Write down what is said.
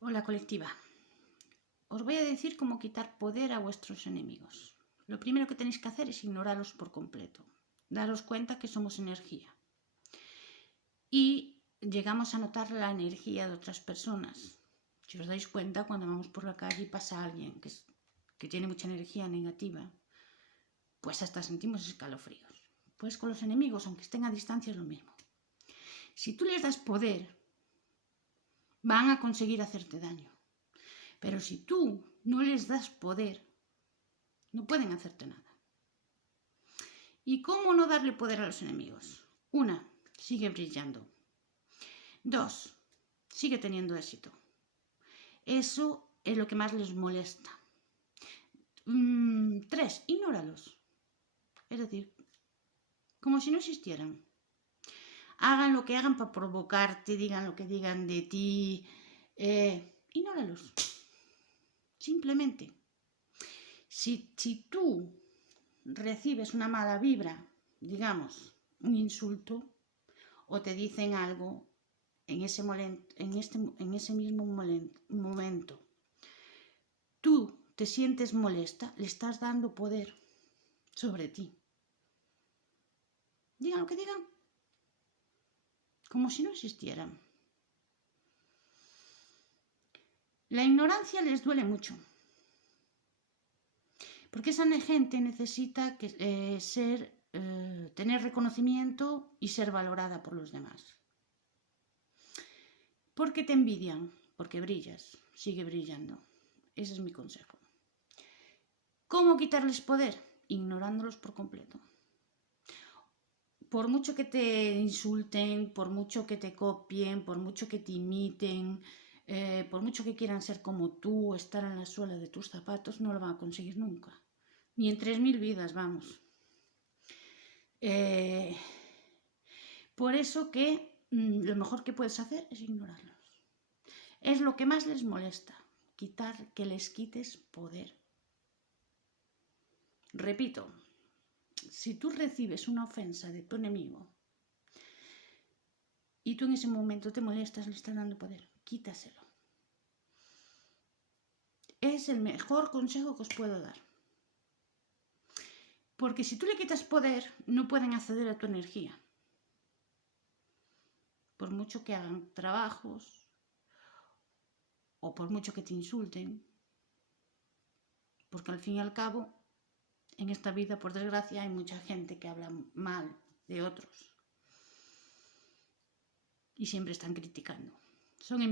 Hola colectiva, os voy a decir cómo quitar poder a vuestros enemigos. Lo primero que tenéis que hacer es ignorarlos por completo, daros cuenta que somos energía y llegamos a notar la energía de otras personas. Si os dais cuenta, cuando vamos por la calle y pasa alguien que tiene mucha energía negativa, pues hasta sentimos escalofríos. Pues con los enemigos, aunque estén a distancia, es lo mismo. Si tú les das poder, van a conseguir hacerte daño. Pero si tú no les das poder, no pueden hacerte nada. ¿Y cómo no darle poder a los enemigos? 1. Sigue brillando. 2. Sigue teniendo éxito. Eso es lo que más les molesta. 3. Ignóralos. Es decir, como si no existieran. Hagan lo que hagan para provocarte, digan lo que digan de ti. Ignóralos. Simplemente. Si tú recibes una mala vibra, digamos, un insulto, o te dicen algo en ese mismo momento, tú te sientes molesta, le estás dando poder sobre ti. Digan lo que digan, como si no existieran. La ignorancia les duele mucho, porque esa gente necesita tener reconocimiento y ser valorada por los demás. Porque te envidian, porque brillas, sigue brillando. Ese es mi consejo. ¿Cómo quitarles poder? Ignorándolos por completo. Por mucho que te insulten, por mucho que te copien, por mucho que te imiten, por mucho que quieran ser como tú, estar en la suela de tus zapatos, no lo van a conseguir nunca. Ni en 3000 vidas, vamos. Por eso que lo mejor que puedes hacer es ignorarlos. Es lo que más les molesta, que les quites poder. Repito, si tú recibes una ofensa de tu enemigo y tú en ese momento te molestas, le estás dando poder, quítaselo. Es el mejor consejo que os puedo dar. Porque si tú le quitas poder, no pueden acceder a tu energía. Por mucho que hagan trabajos, o por mucho que te insulten, porque al fin y al cabo, en esta vida, por desgracia, hay mucha gente que habla mal de otros y siempre están criticando. Son